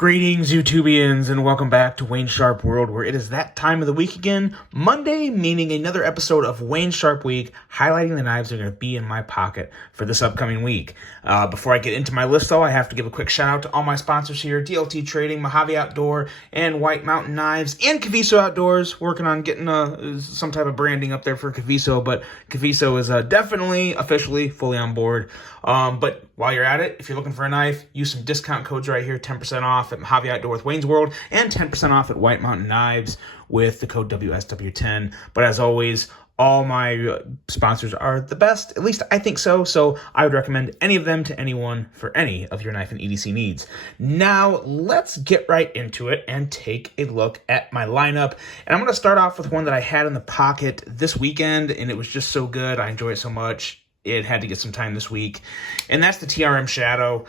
Greetings, YouTubians, and welcome back to Wayne Sharp World, where it is that time of the week again. Monday, meaning another episode of Wayne Sharp Week, highlighting the knives that are going to be in my pocket for this upcoming week. Before I get into my list, though, I have to give a quick shout out to all my sponsors here: DLT Trading, Mojave Outdoor, and White Mountain Knives, and Caviso Outdoors. Working on getting some type of branding up there for Caviso, but Caviso is definitely officially fully on board. But while you're at it, if you're looking for a knife, use some discount codes right here: 10% off at Mojave Outdoor with Wayne's World, and 10% off at White Mountain Knives with the code WSW10. But as always, all my sponsors are the best. At least I think so. So I would recommend any of them to anyone for any of your knife and EDC needs. Now, let's get right into it and take a look at my lineup. And I'm going to start off with one that I had in the pocket this weekend, and it was just so good. I enjoy it so much. It had to get some time this week, and that's the TRM Shadow.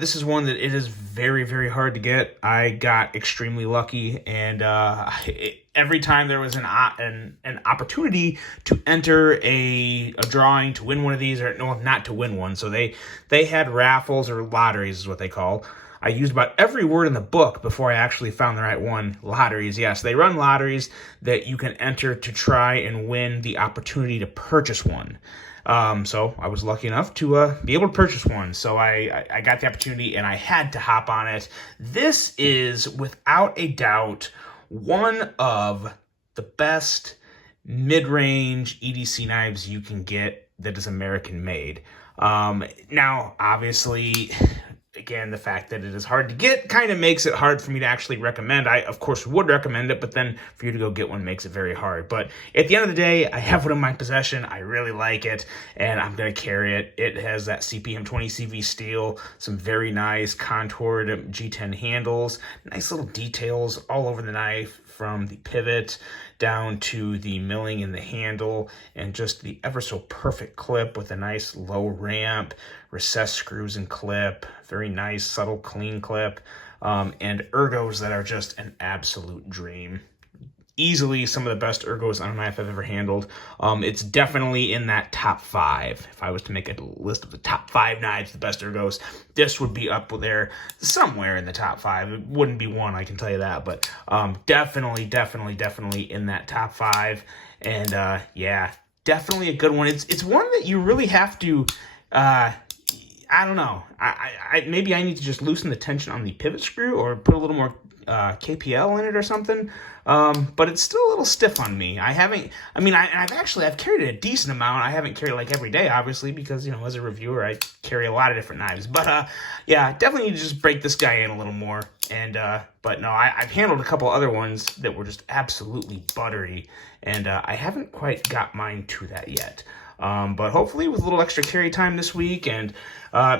This is one that it is very, very hard to get. I got extremely lucky, and every time there was an opportunity to enter a drawing to win one of these, or no, not to win one. So they had raffles, or lotteries is what they call. I used about every word in the book before I actually found the right one. Lotteries, yes. They run lotteries that you can enter to try and win the opportunity to purchase one. So I was lucky enough to be able to purchase one. So I got the opportunity and I had to hop on it. This is, without a doubt, one of the best mid-range EDC knives you can get that is American made. Now, obviously, again, the fact that it is hard to get kind of makes it hard for me to actually recommend. I, of course, would recommend it, but then for you to go get one makes it very hard. But at the end of the day, I have one in my possession. I really like it, and I'm going to carry it. It has that CPM 20 CV steel, some very nice contoured G10 handles, nice little details all over the knife, from the pivot down to the milling in the handle, and just the ever so perfect clip with a nice low ramp, recessed screws and clip, very nice subtle clean clip, and ergos that are just an absolute dream. Easily some of the best ergos on a knife I've ever handled. It's definitely in that top 5. If I was to make a list of the top 5 knives, the best ergos, this would be up there somewhere in the top 5. It wouldn't be one, I can tell you that, but definitely in that top 5. And yeah, definitely a good one. It's one that you really have to, I don't know. Maybe I need to just loosen the tension on the pivot screw, or put a little more KPL in it or something. But it's still a little stiff on me. I've carried it a decent amount. I haven't carried it like every day, obviously, because, you know, as a reviewer, I carry a lot of different knives. But yeah, definitely need to just break this guy in a little more. And but no, I've handled a couple other ones that were just absolutely buttery, and I haven't quite got mine to that yet. But hopefully with a little extra carry time this week and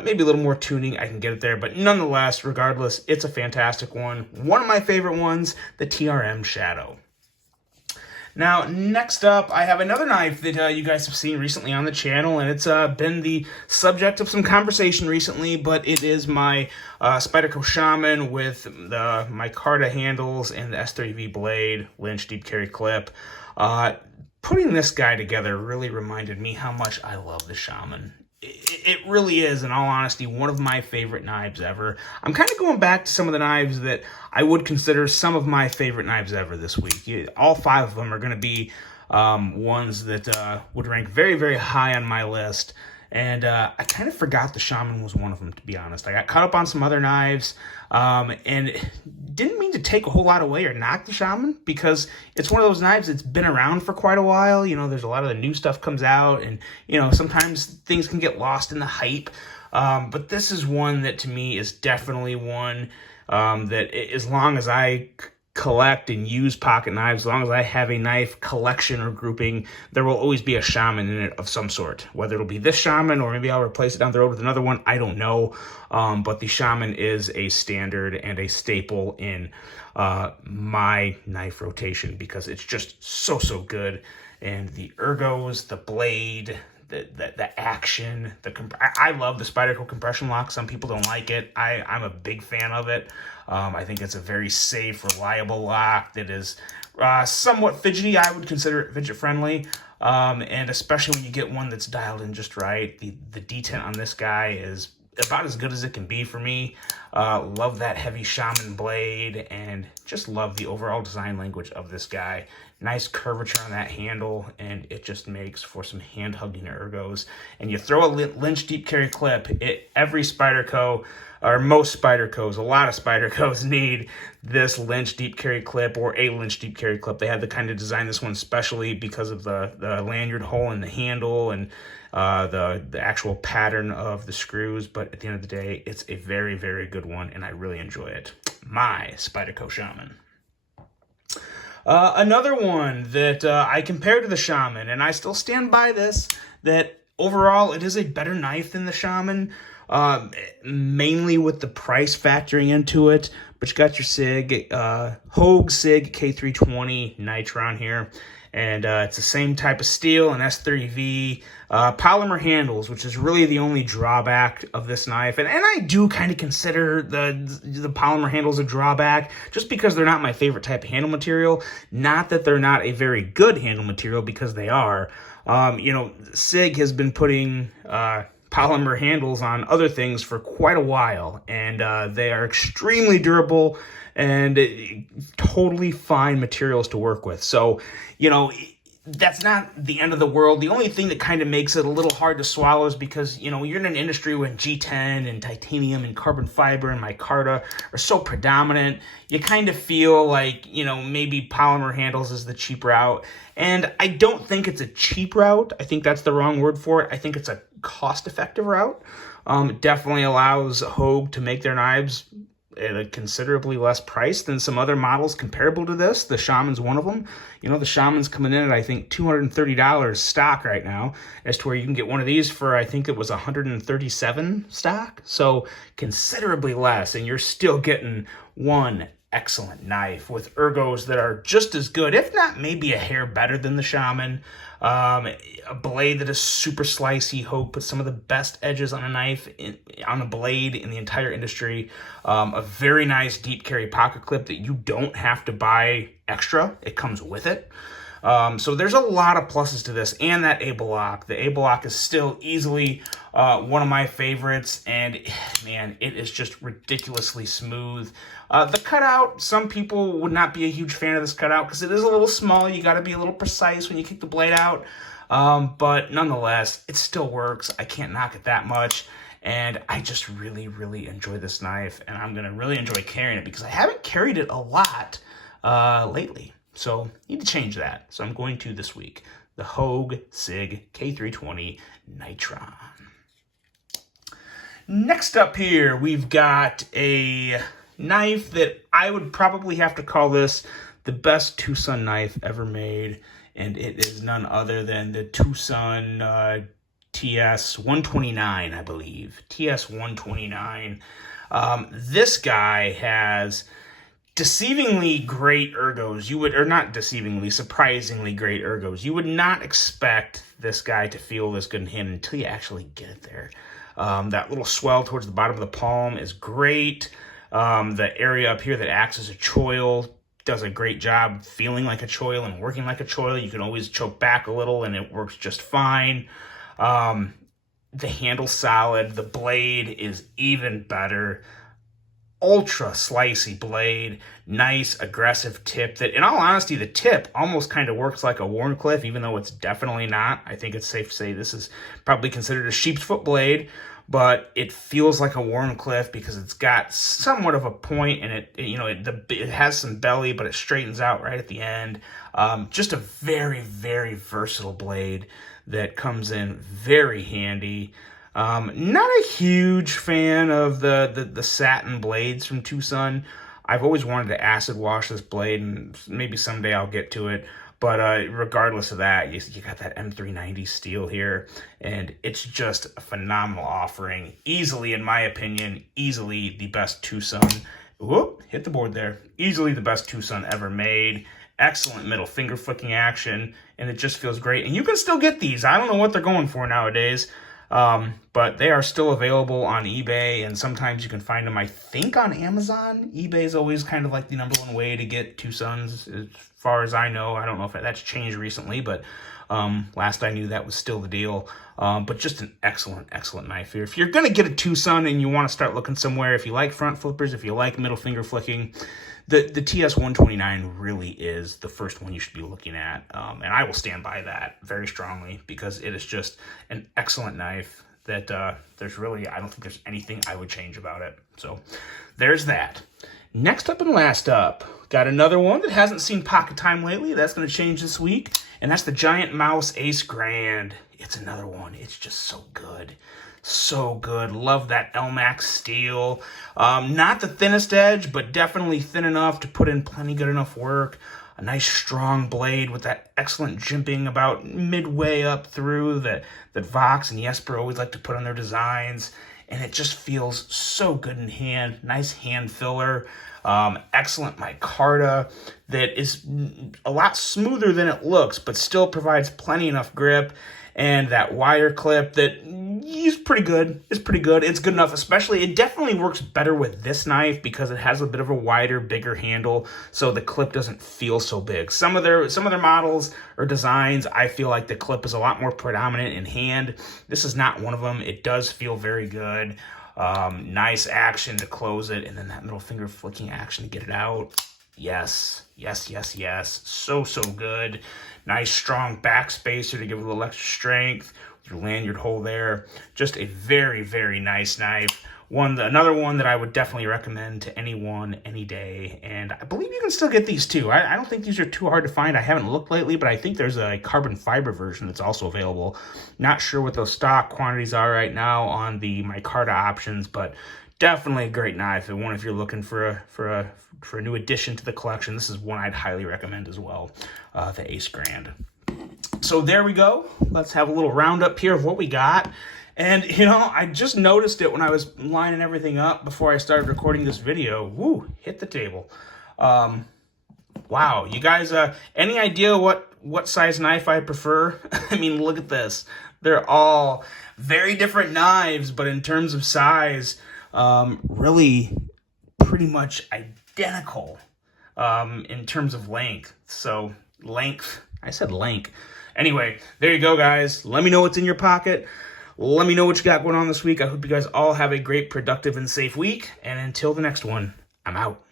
maybe a little more tuning, I can get it there. But nonetheless, regardless, it's a fantastic one. One of my favorite ones, the TRM Shadow. Now, next up, I have another knife that you guys have seen recently on the channel, and it's been the subject of some conversation recently, but it is my Spyderco Shaman with the micarta handles and the S30V blade, Lynch deep carry clip. Putting this guy together really reminded me how much I love the Shaman. It really is, in all honesty, one of my favorite knives ever. I'm kind of going back to some of the knives that I would consider some of my favorite knives ever this week. All 5 of them are going to be ones that would rank very, very high on my list. And I kind of forgot the Shaman was one of them, to be honest. I got caught up on some other knives, and didn't mean to take a whole lot away or knock the Shaman, because it's one of those knives that's been around for quite a while. You know, there's a lot of the new stuff comes out, and, you know, sometimes things can get lost in the hype. But this is one that, to me, is definitely one that, as long as I collect and use pocket knives, as long as I have a knife collection or grouping, there will always be a Shaman in it of some sort. Whether it'll be this Shaman, or maybe I'll replace it down the road with another one, I don't know. But the Shaman is a standard and a staple in my knife rotation, because it's just so good. And the ergos, the blade, the action, I love the Spyderco compression lock. Some people don't like it. I'm a big fan of it. I think it's a very safe, reliable lock that is somewhat fidgety. I would consider it fidget friendly. And especially when you get one that's dialed in just right. The detent on this guy is about as good as it can be for me. Love that heavy Shaman blade, and just love the overall design language of this guy. Nice curvature on that handle, and it just makes for some hand-hugging ergos. And you throw a Lynch deep carry clip, every Spyderco, or most Spydercos, a lot of Spydercos need this Lynch deep carry clip or a Lynch deep carry clip. They had to kind of design this one specially because of the lanyard hole in the handle and the actual pattern of the screws. But at the end of the day, it's a very, very good one, and I really enjoy it. My Spyderco Shaman. Another one that I compare to the Shaman, and I still stand by this, that overall it is a better knife than the Shaman, mainly with the price factoring into it. But you got your Sig, Hogue Sig K320 Nitron here, and it's the same type of steel, an S30V, polymer handles, which is really the only drawback of this knife. And I do kind of consider the polymer handles a drawback, just because they're not my favorite type of handle material. Not that they're not a very good handle material, because they are. You know, Sig has been putting polymer handles on other things for quite a while, and they are extremely durable and totally fine materials to work with. So, you know, that's not the end of the world. The only thing that kind of makes it a little hard to swallow is because, you know, you're in an industry when G10 and titanium and carbon fiber and micarta are so predominant. You kind of feel like, you know, maybe polymer handles is the cheap route. And I don't think it's a cheap route. I think that's the wrong word for it. I think it's a cost-effective route. It definitely allows Hogue to make their knives at a considerably less price than some other models comparable to this. The Shaman's one of them. You know, the Shaman's coming in at, I think, $230 stock right now, as to where you can get one of these for, I think it was $137 stock. So considerably less, and you're still getting one excellent knife with ergos that are just as good, if not maybe a hair better than the Shaman. A blade that is super slicey. Hogue puts some of the best edges on a knife, on a blade in the entire industry. A very nice deep carry pocket clip that you don't have to buy extra. It comes with it. So there's a lot of pluses to this, and that able lock. The able lock is still easily one of my favorites, and man, it is just ridiculously smooth. The cutout, some people would not be a huge fan of this cutout because it is a little small. You got to be a little precise when you kick the blade out, but nonetheless, it still works. I can't knock it that much, and I just really, really enjoy this knife, and I'm going to really enjoy carrying it because I haven't carried it a lot lately. So, need to change that. So, I'm going to this week. The Hogue Sig K320 Nitron. Next up here, we've got a knife that I would probably have to call this the best Tucson knife ever made. And it is none other than the Tucson TS-129, I believe. TS-129. This guy has deceivingly great ergos. Surprisingly great ergos. You would not expect this guy to feel this good in hand until you actually get it there. That little swell towards the bottom of the palm is great. The area up here that acts as a choil does a great job feeling like a choil and working like a choil. You can always choke back a little and it works just fine. The handle's solid. The blade is even better. Ultra slicey blade, nice aggressive tip that, in all honesty, the tip almost kind of works like a Wharncliffe, even though it's definitely not. I think it's safe to say this is probably considered a sheep's foot blade, but it feels like a Wharncliffe because it's got somewhat of a point, and it has some belly, but it straightens out right at the end. Just a very, very versatile blade that comes in very handy. Not a huge fan of the satin blades from Tucson. I've always wanted to acid wash this blade, and maybe someday I'll get to it. But regardless of that, you got that M390 steel here, and it's just a phenomenal offering. Easily, in my opinion, easily the best Tucson. Whoop, hit the board there. Easily the best Tucson ever made. Excellent middle finger flicking but it just feels great. And you can still get these. I don't know what they're going for nowadays. But but they are still available on eBay, and sometimes you can find them, I think, on Amazon. eBay is always kind of like the #1 way to get two suns, as far as I know. I don't know if that's changed recently, but last I knew that was still the deal. But just an excellent, excellent knife here. If you're going to get a two sun and you want to start looking somewhere, if you like front flippers, if you like middle finger flicking, the TS129 really is the first one you should be looking at. And I will stand by that very strongly, because it is just an excellent knife that there's really, I don't think there's anything I would change about it. So there's that. Next up and last up, got another one that hasn't seen pocket time lately. That's going to change this week, and that's the GiantMouse Ace Grand. It's another one. It's just so good. So good. Love that LMAX steel. Not the thinnest edge, but definitely thin enough to put in plenty good enough work. A nice strong blade with that excellent jimping about midway up through that Vox and Jesper always like to put on their designs. And it just feels so good in hand. Nice hand filler. Excellent micarta that is a lot smoother than it looks, but still provides plenty enough grip. And that wire clip that is pretty good. It's pretty good. It's good enough, especially, it definitely works better with this knife because it has a bit of a wider, bigger handle, so the clip doesn't feel so big. Some of their models or designs, I feel like the clip is a lot more predominant in hand. This is not one of them. It does feel very good. Nice action to close it, and then that middle finger flicking action to get it out. Yes, yes, yes, yes. So, so good. Nice, strong back spacer to give it a little extra strength. Your lanyard hole there. Just a very, very nice knife. Another one that I would definitely recommend to anyone, any day. And I believe you can still get these too. I don't think these are too hard to find. I haven't looked lately, but I think there's a carbon fiber version that's also available. Not sure what those stock quantities are right now on the micarta options, but definitely a great knife. And one if you're looking for a new addition to the collection. This is one I'd highly recommend as well, the Ace Grand. So there we go. Let's have a little roundup here of what we got. And, you know, I just noticed it when I was lining everything up before I started recording this video. Woo, hit the table. Wow, you guys, any idea what size knife I prefer? I mean, look at this. They're all very different knives, but in terms of size, really pretty much identical in terms of length. So length, I said length. Anyway, there you go, guys. Let me know what's in your pocket. Let me know what you got going on this week. I hope you guys all have a great, productive, and safe week. And until the next one, I'm out.